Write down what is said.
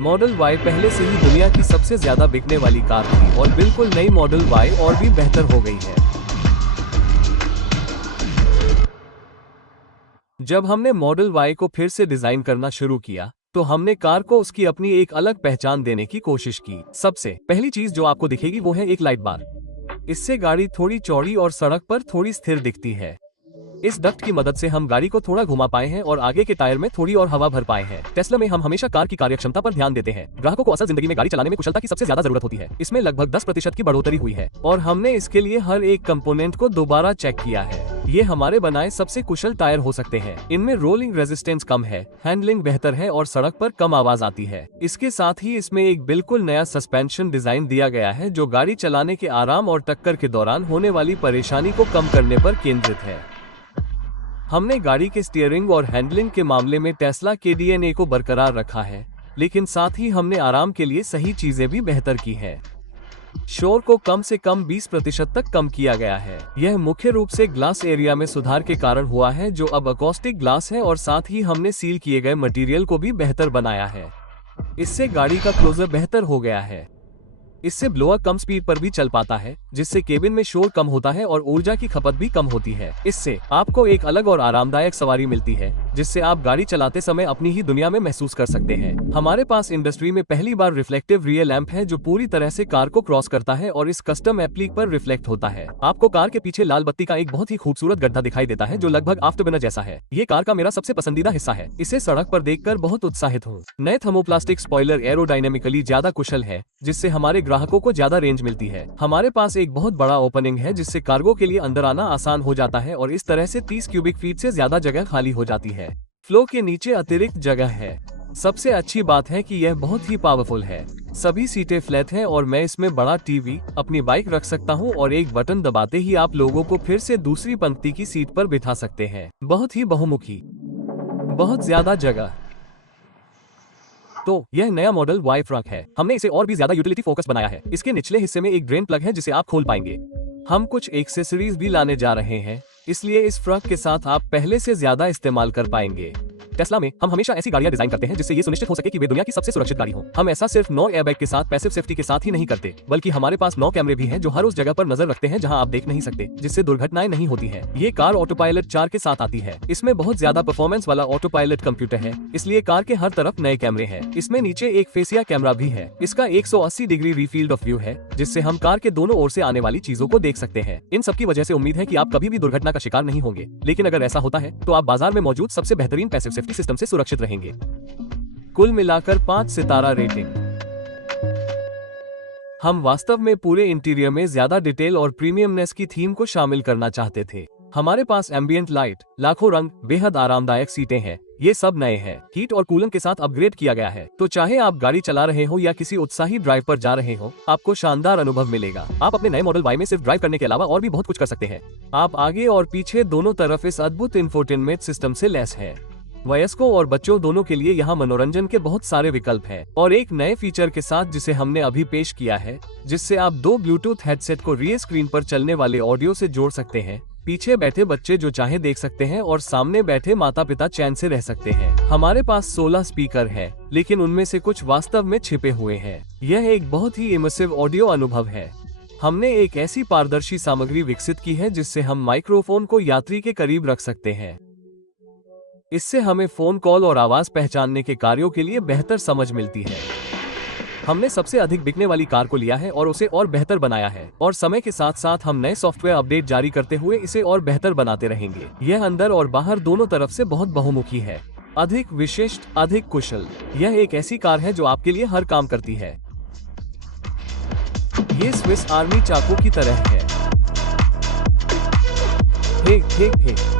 Model Y पहले से ही दुनिया की सबसे ज्यादा बिकने वाली कार थी और बिल्कुल नई मॉडल वाई और भी बेहतर हो गई है। जब हमने मॉडल वाई को फिर से डिजाइन करना शुरू किया तो हमने कार को उसकी अपनी एक अलग पहचान देने की कोशिश की। सबसे पहली चीज जो आपको दिखेगी वो है एक लाइट बार। इससे गाड़ी थोड़ी चौड़ी और सड़क पर थोड़ी स्थिर दिखती है। इस डक्ट की मदद से हम गाड़ी को थोड़ा घुमा पाए हैं और आगे के टायर में थोड़ी और हवा भर पाए हैं। टेस्ला में हम हमेशा कार की कार्यक्षमता पर ध्यान देते हैं। ग्राहकों को असल जिंदगी में गाड़ी चलाने में कुशलता की सबसे ज्यादा जरूरत होती है। इसमें लगभग 10% की बढ़ोतरी हुई है और हमने इसके लिए हर एक कंपोनेंट को दोबारा चेक किया है। ये हमारे बनाए सबसे कुशल टायर हो सकते हैं। इनमें रोलिंग रेजिस्टेंस कम है, हैंडलिंग बेहतर है और सड़क पर कम आवाज आती है। इसके साथ ही इसमें एक बिल्कुल नया सस्पेंशन डिजाइन दिया गया है जो गाड़ी चलाने के आराम और टक्कर के दौरान होने वाली परेशानी को कम करने पर केंद्रित है। हमने गाड़ी के स्टीयरिंग और हैंडलिंग के मामले में टेस्ला के डीएनए को बरकरार रखा है, लेकिन साथ ही हमने आराम के लिए सही चीजें भी बेहतर की हैं। शोर को कम से कम 20% तक कम किया गया है। यह मुख्य रूप से ग्लास एरिया में सुधार के कारण हुआ है जो अब अकॉस्टिक ग्लास है और साथ ही हमने सील किए गए मटेरियल को भी बेहतर बनाया है। इससे गाड़ी का क्लोजर बेहतर हो गया है। इससे ब्लोअर कम स्पीड पर भी चल पाता है जिससे केबिन में शोर कम होता है और ऊर्जा की खपत भी कम होती है। इससे आपको एक अलग और आरामदायक सवारी मिलती है जिससे आप गाड़ी चलाते समय अपनी ही दुनिया में महसूस कर सकते हैं। हमारे पास इंडस्ट्री में पहली बार रिफ्लेक्टिव रियर लैंप है जो पूरी तरह से कार को क्रॉस करता है और इस कस्टम एप्लिक पर रिफ्लेक्ट होता है। आपको कार के पीछे लाल बत्ती का एक बहुत ही खूबसूरत गड्ढा दिखाई देता है जो लगभग आफ्टरबर्नर जैसा है। ये कार का मेरा सबसे पसंदीदा हिस्सा है। इसे सड़क पर देखकर बहुत उत्साहित हूँ। नए थर्मोप्लास्टिक स्पॉइलर एरोडायनेमिकली ज्यादा कुशल है जिससे हमारे ग्राहकों को ज्यादा रेंज मिलती है। हमारे पास एक बहुत बड़ा ओपनिंग है जिससे कार्गो के लिए अंदर आना आसान हो जाता है और इस तरह से 30 क्यूबिक फीट से ज्यादा जगह खाली हो जाती है। फ्लो के नीचे अतिरिक्त जगह है। सबसे अच्छी बात है कि यह बहुत ही पावरफुल है। सभी सीटें फ्लैट हैं और मैं इसमें बड़ा टीवी, अपनी बाइक रख सकता हूं और एक बटन दबाते ही आप लोगों को फिर से दूसरी पंक्ति की सीट पर बिठा सकते हैं। बहुत ही बहुमुखी, बहुत ज्यादा जगह। तो यह नया मॉडल वाई ट्रक है। हमने इसे और भी ज्यादा यूटिलिटी फोकस बनाया है। इसके निचले हिस्से में एक ड्रेन प्लग है जिसे आप खोल पाएंगे। हम कुछ एक्सेसरीज भी लाने जा रहे हैं, इसलिए इस ट्रक के साथ आप पहले से ज्यादा इस्तेमाल कर पाएंगे। टेस्ला में हम हमेशा ऐसी गाड़ियां डिजाइन करते हैं जिससे ये सुनिश्चित हो सके कि वे दुनिया की सबसे सुरक्षित गाड़ी हो। हम ऐसा सिर्फ 9 एयरबैग के साथ पैसिव सेफ्टी के साथ ही नहीं करते, बल्कि हमारे पास 9 कैमरे भी हैं जो हर उस जगह पर नजर रखते हैं जहां आप देख नहीं सकते, जिससे दुर्घटनाएं नहीं होती हैं। ये कार ऑटो पायलट 4 के साथ आती है। इसमें बहुत ज्यादा परफॉर्मेंस वाला ऑटो पायलट कंप्यूटर है, इसलिए कार के हर तरफ नए कैमरे हैं। इसमें नीचे एक फेसिया कैमरा भी है। इसका 180 डिग्री रीफील्ड ऑफ व्यू है जिससे हम कार के दोनों ओर से आने वाली चीजों को देख सकते हैं। इन सब की वजह से उम्मीद है कि आप कभी भी दुर्घटना का शिकार नहीं होंगे, लेकिन अगर ऐसा होता है तो आप बाजार में मौजूद सबसे बेहतरीन पैसिव सेफ्टी सिस्टम से सुरक्षित रहेंगे। कुल मिलाकर 5 सितारा रेटिंग। हम वास्तव में पूरे इंटीरियर में ज्यादा डिटेल और प्रीमियमनेस की थीम को शामिल करना चाहते थे। हमारे पास एम्बिएंट लाइट, लाखों रंग, बेहद आरामदायक सीटें हैं। ये सब नए हैं। हीट और कूलिंग के साथ अपग्रेड किया गया है, तो चाहे आप गाड़ी चला रहे हो या किसी उत्साही ड्राइव पर जा रहे हो, आपको शानदार अनुभव मिलेगा। आप अपने नए मॉडल वाई में सिर्फ ड्राइव करने के अलावा और भी बहुत कुछ कर सकते हैं। आप आगे और पीछे दोनों तरफ इस अद्भुत इंफोटेनमेंट सिस्टम से लैस है। वयस्कों और बच्चों दोनों के लिए यहाँ मनोरंजन के बहुत सारे विकल्प हैं और एक नए फीचर के साथ जिसे हमने अभी पेश किया है, जिससे आप 2 ब्लूटूथ हेडसेट को रियर स्क्रीन पर चलने वाले ऑडियो से जोड़ सकते हैं। पीछे बैठे बच्चे जो चाहे देख सकते हैं और सामने बैठे माता पिता चैन से रह सकते हैं। हमारे पास 16 स्पीकर हैं, लेकिन उनमें से कुछ वास्तव में छिपे हुए हैं। यह एक बहुत ही इमर्सिव ऑडियो अनुभव है। हमने एक ऐसी पारदर्शी सामग्री विकसित की है जिससे हम माइक्रोफोन को यात्री के करीब रख सकते हैं। इससे हमें फोन कॉल और आवाज पहचानने के कार्यों के लिए बेहतर समझ मिलती है। हमने सबसे अधिक बिकने वाली कार को लिया है और उसे और बेहतर बनाया है और समय के साथ साथ हम नए सॉफ्टवेयर अपडेट जारी करते हुए इसे और बेहतर बनाते रहेंगे। यह अंदर और बाहर दोनों तरफ से बहुत बहुमुखी है, अधिक विशिष्ट, अधिक कुशल। यह एक ऐसी कार है जो आपके लिए हर काम करती है। ये स्विस आर्मी चाकू की तरह है। हे हे हे।